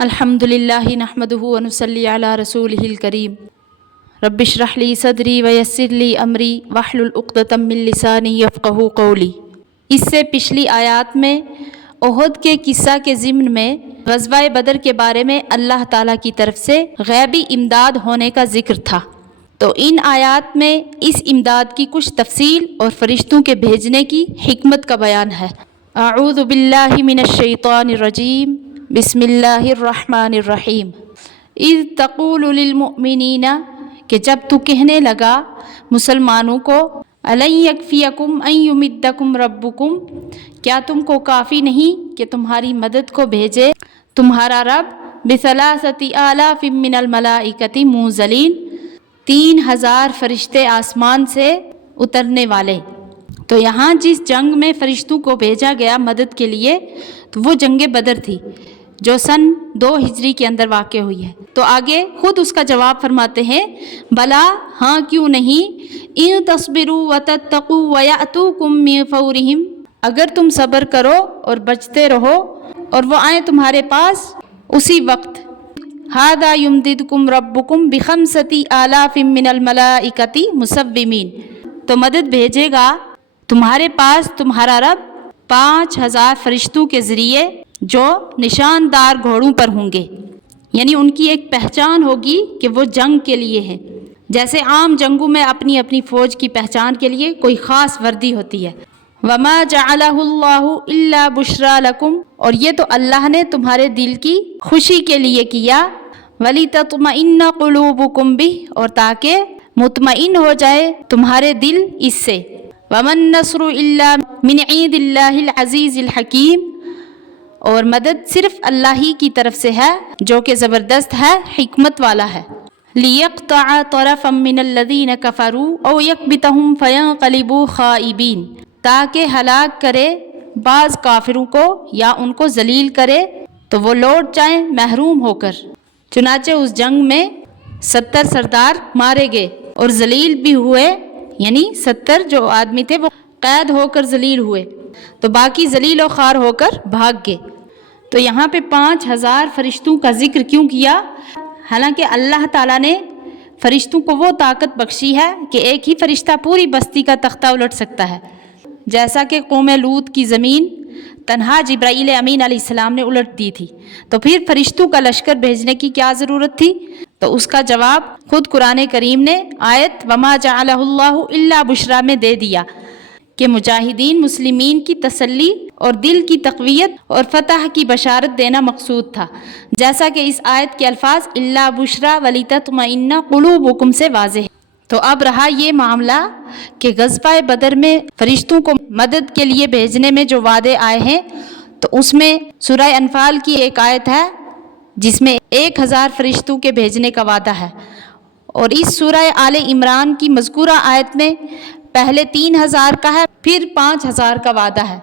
الحمدللہ نحمدہ ونصلی علی رسولہ الکریم رب اشرح لی صدری ویسر لی امری واحلل عقدۃ من لسانی یفقہوا قولی۔ اس سے پچھلی آیات میں احد کے قصہ کے ضمن میں غزوہ بدر کے بارے میں اللہ تعالیٰ کی طرف سے غیبی امداد ہونے کا ذکر تھا، تو ان آیات میں اس امداد کی کچھ تفصیل اور فرشتوں کے بھیجنے کی حکمت کا بیان ہے۔ اعوذ باللہ من الشیطان الرجیم، بسم اللہ الرحمن الرحیم۔ اذ تقول للمؤمنین، کہ جب تو کہنے لگا مسلمانوں کو، الن یکفیکم ان یمدکم ربکم، کیا تم کو کافی نہیں کہ تمہاری مدد کو بھیجے تمہارا رب، بثلاثۃ آلاف من الملائکۃ منزلین، 3000 فرشتے آسمان سے اترنے والے۔ تو یہاں جس جنگ میں فرشتوں کو بھیجا گیا مدد کے لیے، تو وہ جنگ بدر تھی جو سن 2 ہجری کے اندر واقع ہوئی ہے۔ تو آگے خود اس کا جواب فرماتے ہیں، بلا، ہاں کیوں نہیں، ان تصبروا وتتقوا ویأتوکم من فورہم، اگر تم صبر کرو اور بچتے رہو اور وہ آئیں تمہارے پاس اسی وقت۔ ھذا یمددکم ربکم بخمسۃ آلاف من الملائکۃ مسومین، تو مدد بھیجے گا تمہارے پاس تمہارا رب 5000 فرشتوں کے ذریعے جو نشاندار گھوڑوں پر ہوں گے، یعنی ان کی ایک پہچان ہوگی کہ وہ جنگ کے لیے ہیں، جیسے عام جنگوں میں اپنی اپنی فوج کی پہچان کے لیے کوئی خاص وردی ہوتی ہے۔ وما جعلہ اللہ الا بشرا لکم، اور یہ تو اللہ نے تمہارے دل کی خوشی کے لیے کیا، ولتطمئن قلوبکم بہ، اور تاکہ مطمئن ہو جائے تمہارے دل اس سے۔ وما النصر الا من عند اللہ العزیز الحکیم، اور مدد صرف اللہ ہی کی طرف سے ہے جو کہ زبردست ہے، حکمت والا ہے۔ لِيَقْطَعَ طَرَفًا مِّنَ الَّذِينَ كَفَرُوا أَوْ يَكْبِتَهُمْ فَيَنقَلِبُوا خَائِبِينَ، تاکہ ہلاک کرے بعض کافروں کو یا ان کو ذلیل کرے تو وہ لوٹ جائیں محروم ہو کر۔ چنانچہ اس جنگ میں 70 سردار مارے گئے اور ذلیل بھی ہوئے، یعنی 70 جو آدمی تھے وہ قید ہو کر ذلیل ہوئے، تو باقی ذلیل و خوار ہو کر بھاگ گئے۔ تو یہاں پہ 5000 فرشتوں کا ذکر کیوں کیا؟ حالانکہ اللہ تعالیٰ نے فرشتوں کو وہ طاقت بخشی ہے کہ ایک ہی فرشتہ پوری بستی کا تختہ الٹ سکتا ہے، جیسا کہ قوم لوط کی زمین تنہا جبرائیل امین علیہ السلام نے الٹ دی تھی، تو پھر فرشتوں کا لشکر بھیجنے کی کیا ضرورت تھی؟ تو اس کا جواب خود قرآن کریم نے آیت وما جعلہ اللہ الا بشرا میں دے دیا کہ مجاہدین مسلمین کی تسلی اور دل کی تقویت اور فتح کی بشارت دینا مقصود تھا، جیسا کہ اس آیت کے الفاظ الا بشرا ولتطمئن قلوبکم سے واضح ہے۔ تو اب رہا یہ معاملہ کہ غزوہ بدر میں فرشتوں کو مدد کے لیے بھیجنے میں جو وعدے آئے ہیں، تو اس میں سورہ انفال کی ایک آیت ہے جس میں 1000 فرشتوں کے بھیجنے کا وعدہ ہے، اور اس سورہ آل عمران کی مذکورہ آیت میں پہلے 3000 کا ہے، پھر 5000 کا وعدہ ہے۔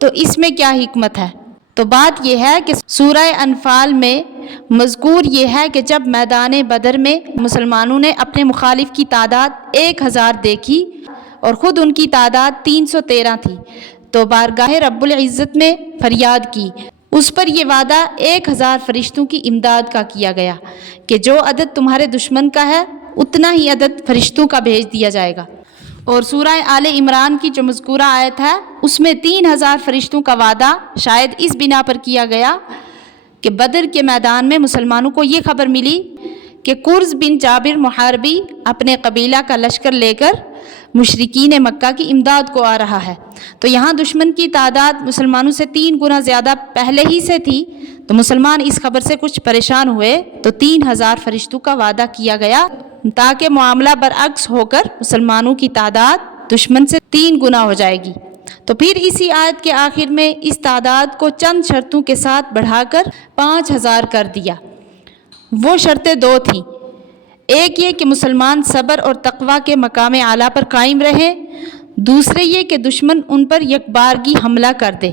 تو اس میں کیا حکمت ہے؟ تو بات یہ ہے کہ سورہ انفال میں مذکور یہ ہے کہ جب میدان بدر میں مسلمانوں نے اپنے مخالف کی تعداد 1000 دیکھی اور خود ان کی تعداد 313 تھی، تو بارگاہ رب العزت میں فریاد کی، اس پر یہ وعدہ 1000 فرشتوں کی امداد کا کیا گیا کہ جو عدد تمہارے دشمن کا ہے اتنا ہی عدد فرشتوں کا بھیج دیا جائے گا۔ اور سورہ آل عمران کی جو مذکورہ آیت ہے اس میں 3000 فرشتوں کا وعدہ شاید اس بنا پر کیا گیا کہ بدر کے میدان میں مسلمانوں کو یہ خبر ملی کہ کرز بن جابر محاربی اپنے قبیلہ کا لشکر لے کر مشرکین مکہ کی امداد کو آ رہا ہے، تو یہاں دشمن کی تعداد مسلمانوں سے 3 گنا زیادہ پہلے ہی سے تھی، تو مسلمان اس خبر سے کچھ پریشان ہوئے، تو 3000 فرشتوں کا وعدہ کیا گیا تاکہ معاملہ برعکس ہو کر مسلمانوں کی تعداد دشمن سے 3 گنا ہو جائے گی۔ تو پھر اسی آیت کے آخر میں اس تعداد کو چند شرطوں کے ساتھ بڑھا کر 5000 کر دیا۔ وہ شرطیں 2 تھیں، ایک یہ کہ مسلمان صبر اور تقوی کے مقام اعلیٰ پر قائم رہے، دوسرے یہ کہ دشمن ان پر یکبارگی حملہ کر دے۔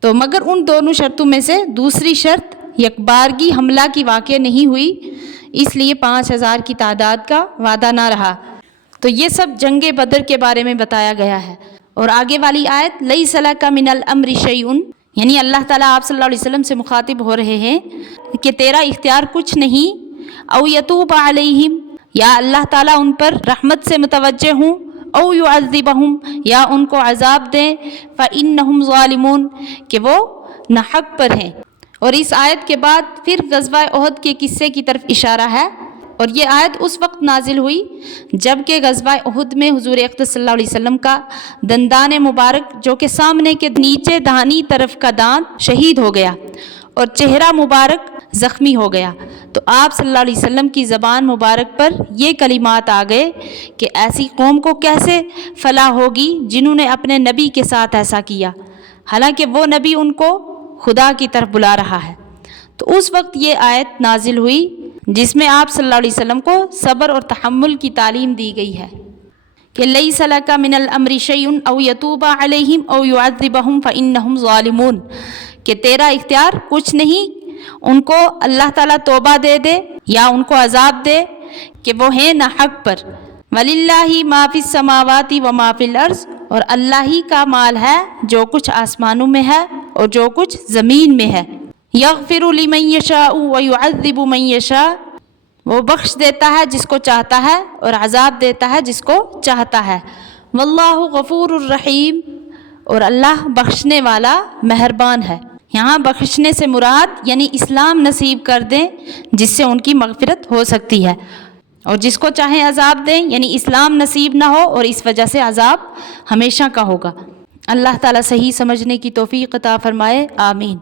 تو مگر ان دونوں شرطوں میں سے دوسری شرط یکبارگی حملہ کی واقع نہیں ہوئی، اس لیے 5000 کی تعداد کا وعدہ نہ رہا۔ تو یہ سب جنگ بدر کے بارے میں بتایا گیا ہے۔ اور آگے والی آیت لیس لک من الامر شیء، یعنی اللہ تعالیٰ آپ صلی اللہ علیہ وسلم سے مخاطب ہو رہے ہیں کہ تیرا اختیار کچھ نہیں، او یتوب علیہم، یا اللہ تعالیٰ ان پر رحمت سے متوجہ ہوں، او یعذبہم، یا ان کو عذاب دیں، فإنہم ظالمون، کہ وہ ناحق پر ہیں۔ اور اس آیت کے بعد پھر غزوہ احد کے قصے کی طرف اشارہ ہے، اور یہ آیت اس وقت نازل ہوئی جب کہ غزوہ احد میں حضور اقدس صلی اللہ علیہ وسلم کا دندان مبارک جو کہ سامنے کے نیچے دہانی طرف کا دانت شہید ہو گیا اور چہرہ مبارک زخمی ہو گیا، تو آپ صلی اللہ علیہ وسلم کی زبان مبارک پر یہ کلمات آ گئے کہ ایسی قوم کو کیسے فلاح ہوگی جنہوں نے اپنے نبی کے ساتھ ایسا کیا، حالانکہ وہ نبی ان کو خدا کی طرف بلا رہا ہے۔ تو اس وقت یہ آیت نازل ہوئی جس میں آپ صلی اللہ علیہ وسلم کو صبر اور تحمل کی تعلیم دی گئی ہے کہ لیس لک من الامر شیء او یتوب علیہم او یعذبہم فانہم ظالمون، کہ تیرا اختیار کچھ نہیں، ان کو اللہ تعالیٰ توبہ دے دے یا ان کو عذاب دے کہ وہ ہیں ناحق پر۔ وَلِلَّهِ مَا فِي السَّمَاوَاتِ وَمَا فِي الْأَرْضِ، اور اللہ ہی کا مال ہے جو کچھ آسمانوں میں ہے اور جو کچھ زمین میں ہے۔ یغفر لمن یشاء ویعذب من یشاء، وہ بخش دیتا ہے جس کو چاہتا ہے اور عذاب دیتا ہے جس کو چاہتا ہے۔ واللہ غفور الرحیم، اور اللہ بخشنے والا مہربان ہے۔ یہاں بخشنے سے مراد یعنی اسلام نصیب کر دیں جس سے ان کی مغفرت ہو سکتی ہے، اور جس کو چاہیں عذاب دیں یعنی اسلام نصیب نہ ہو اور اس وجہ سے عذاب ہمیشہ کا ہوگا۔ اللہ تعالیٰ صحیح سمجھنے کی توفیق عطا فرمائے، آمین۔